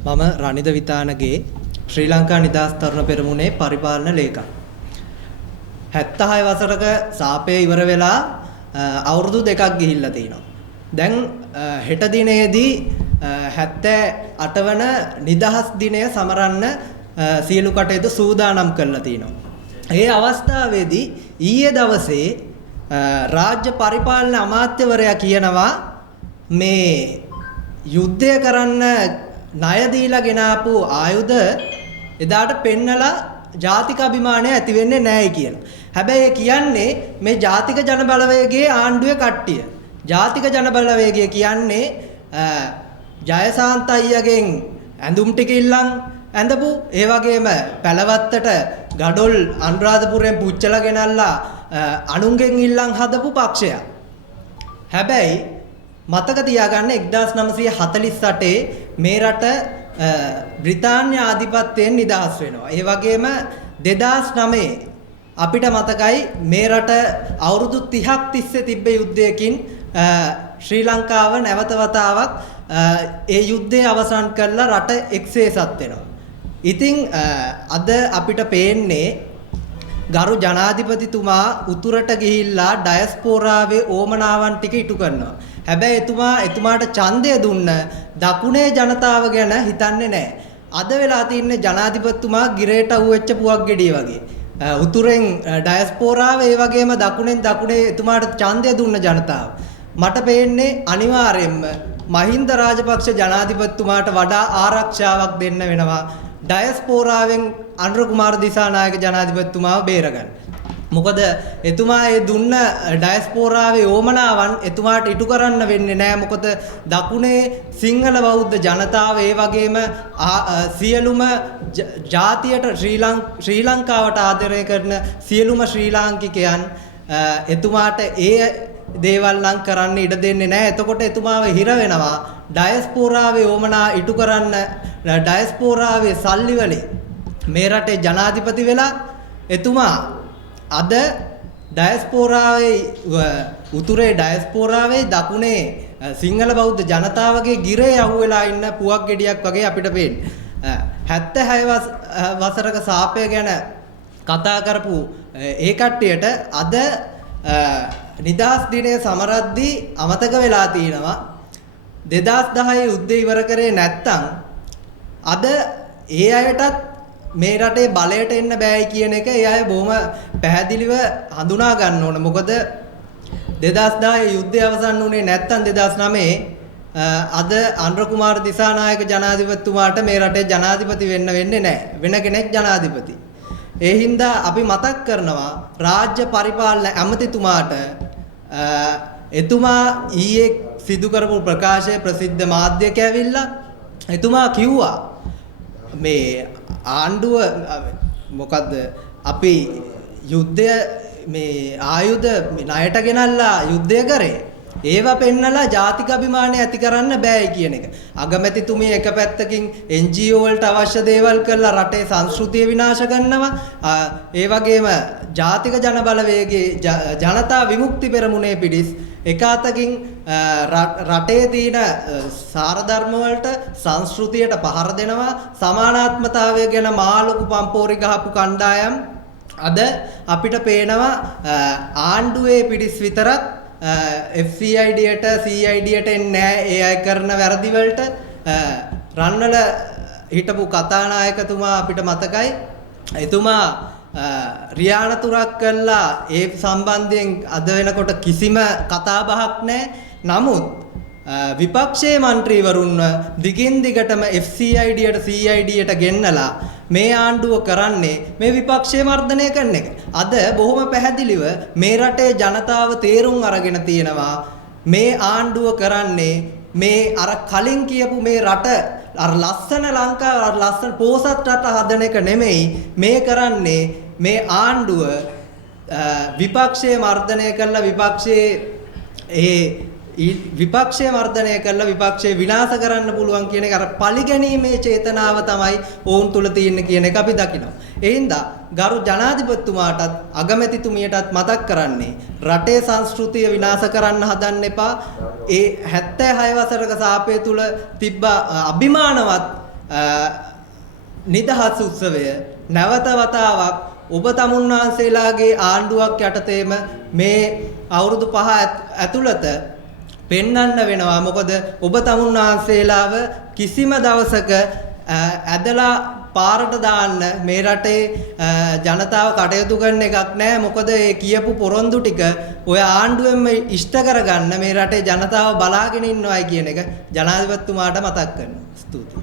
මම රනිද විතානගේ ශ්‍රී ලංකා නිදහස් තරුණ පෙරමුණේ පරිපාලන ලේකම්. 76 වසරක සාපේ ඉවර වෙලා අවුරුදු දෙකක් ගිහිල්ලා තිනවා. දැන් හෙට දිනේදී 78 වන නිදහස් දිනය සමරන්න සියලු කටයුතු සූදානම් කරලා තිනවා. ඒ අවස්ථාවේදී ඊයේ දවසේ රාජ්‍ය පරිපාලන අමාත්‍යවරයා කියනවා මේ යුද්ධය කරන්න ණය දීලා ගෙනාපු ආයුධ එදාට පෙන්නලා ජාතික අභිමානය ඇති වෙන්නේ නැහැ කියලා. හැබැයි ඒ කියන්නේ මේ ජාතික ජන බලවේගයේ ආණ්ඩුවේ කට්ටිය. ජාතික ජන බලවේගය කියන්නේ ජයසාන්ත අයියගෙන් ඇඳුම් ටික ඉල්ලන් ඇඳපු ඒ වගේම පැලවත්තට ගඩොල් අනුරාධපුරයෙන් පුච්චලා ගෙනල්ලා අනුන්ගෙන් ඉල්ලන් හදපු පක්ෂයක්. හැබැයි මතක තියාගන්න 1948 මේ රට බ්‍රිතාන්‍ය ආධිපත්‍යයෙන් නිදහස් වෙනවා. ඒ වගේම 2009 අපිට මතකයි මේ රට අවුරුදු 30ක් තිස්සේ තිබ්බ යුද්ධයකින් ශ්‍රී ලංකාව නැවත වතාවක් ඒ යුද්ධය අවසන් කරලා රට එක්සේසත් වෙනවා. ඉතින් අද අපිට පේන්නේ ගරු ජනාධිපතිතුමා උතුරට ගිහිල්ලා ඩයස්පෝරාවේ ඕමනාවන් ටික ඉටු කරනවා. හැබැයි එතුමාට ඡන්දය දුන්න දකුණේ ජනතාව ගැන හිතන්නේ නැහැ. අද වෙලා තින්නේ ජනාධිපතිතුමා ගිරේට අහුවෙච්ච පුවක් ගෙඩිය වගේ. උතුරෙන් ඩයස්පෝරාව ඒ වගේම දකුණේ එතුමාට ඡන්දය දුන්න ජනතාව. මට පේන්නේ අනිවාර්යයෙන්ම මහින්ද රාජපක්ෂ ජනාධිපතිතුමාට වඩා ආරක්ෂාවක් දෙන්න වෙනවා ඩයස්පෝරාවෙන් අනුර කුමාර දිසානායක ජනාධිපතිතුමාව බේරගන්න. මොකද එතුමා ඒ දුන්න ඩයස්පෝරාවේ ඕමනාවන් එතුමාට ඉටු කරන්න වෙන්නේ නැහැ. මොකද දකුණේ සිංහල බෞද්ධ ජනතාව ඒ වගේම සියලුම ජාතියට ශ්‍රී ලංකාවට ආදරය කරන සියලුම ශ්‍රී ලාංකිකයන් එතුමාට ඒ දේවල් නම් කරන්න ඉඩ දෙන්නේ නැහැ. එතකොට එතුමාව හිර වෙනවා ඩයස්පෝරාවේ ඕමනා ඉටු කරන්න ඩයස්පෝරාවේ සල්ලි වලින් මේ රටේ ජනාධිපති වෙලා එතුමා අද ඩයස්පෝරාවේ උතුරේ ඩයස්පෝරාවේ දකුණේ සිංහල බෞද්ධ ජනතාවගේ ගිරේ යහුවෙලා ඉන්න පුවක් ගෙඩියක් වගේ අපිට පේන්නේ. 76 වසරක සාපය ගැන කතා කරපු ඒ කට්ටියට අද නිදහස් දිනය සමරද්දී අමතක වෙලා තියෙනවා 2010 යුද්ධය ඉවර කරේ නැත්තම් අද ඒ අයටත් මේ රටේ බලයට එන්න බෑයි කියන එක ඒ අය බොහොම පැහැදිලිව හඳුනා ගන්න ඕන. මොකද 2010 යුද්ධය අවසන් වුණේ නැත්තම් 2009 අද අනුර කුමාර දිසානායක ජනාධිපතිතුමාට මේ රටේ ජනාධිපති වෙන්න වෙන්නේ නැහැ. වෙන කෙනෙක් ජනාධිපති. ඒ හින්දා අපි මතක් කරනවා රාජ්‍ය පරිපාලන ඇමතිතුමාට එතුමා ඊයේ සිදු කරපු ප්‍රකාශය ප්‍රසිද්ධ මාධ්‍යක ඇවිල්ලා එතුමා කිව්වා මේ ආණ්ඩුව මොකද්ද අපි යුද්ධය මේ ආයුධ ණයට ගෙනල්ලා යුද්ධය කරේ ඒවා පෙන්නලා ජාතික අභිමානය ඇති කරන්න බෑයි කියන එක. අගමැතිතුමිය එක පැත්තකින් NGO වලට අවශ්‍ය දේවල් කරලා රටේ සංස්කෘතිය විනාශ කරනවා. ඒ වගේම ජාතික ජන බලවේගයේ ජනතා විමුක්ති පෙරමුණේ පිටිස් එක අතකින් රටේ තියෙන සාරධර්ම වලට සංස්කෘතියට පහර දෙනවා. සමානාත්මතාවය ගැන මාළොකු පම්පෝරි ගහපු කණ්ඩායම් අද අපිට පේනවා ආණ්ඩුවේ පිටිස් විතරක් FCIDට CIDට එන්නේ නැහැ. ඒ අය කරන වැරදි වලට රන්වල හිටපු කතානායකතුමා අපිට මතකයි. එතුමා රියානතුරක් කළා ඒ සම්බන්ධයෙන් අද වෙනකොට කිසිම කතා බහක් නැහැ. නමුත් විපක්ෂයේ മന്ത്രിවරුන්ව දිගින් දිගටම FCIDට CIDට ගෙන්නලා මේ ආණ්ඩුව කරන්නේ මේ විපක්ෂය මර්ධනය කරන එක. අද බොහොම පැහැදිලිව මේ රටේ ජනතාව තේරුම් අරගෙන තියෙනවා මේ ආණ්ඩුව කරන්නේ මේ අර කලින් කියපු මේ රට අර ලස්සන ලංකාව අර ලස්සන පෝසත් රට හදන එක නෙමෙයි මේ කරන්නේ මේ ආණ්ඩුව විපක්ෂය මර්ධනය කරලා විපක්ෂය මර්ධනය කරලා විපක්ෂය විනාශ කරන්න පුළුවන් කියන එක අර පරිගැනීමේ චේතනාව තමයි ඔවුන් තුල තියෙන්නේ කියන එක අපි දකිනවා. ඒ හින්දා ගරු ජනාධිපතිතුමාටත් අගමැතිතුමියටත් මතක් කරන්නේ රටේ සංස්කෘතිය විනාශ කරන්න හදන්න එපා. ඒ 76 වසරක සාපය තුල තිබ්බ අභිමානවත් නිදහස් උත්සවය නැවත වතාවක් ඔබ තමුන්නාන්සේලාගේ ආණ්ඩුවක් යටතේම මේ අවුරුදු 5 ඇතුළත පෙන්වන්න වෙනවා. මොකද ඔබ තමුන්නාන්සේලාව කිසිම දවසක ඇදලා පාරට දාන්න මේ රටේ ජනතාව කටයුතු කරන එකක් නැහැ. මොකද ඒ කියපු පොරොන්දු ටික ඔය ආණ්ඩුවෙන්ම ඉෂ්ට කරගන්න මේ රටේ ජනතාව බලාගෙන ඉන්නවයි කියන එක ජනාධිපතිතුමාට මතක් කරනවා. ස්තුතියි.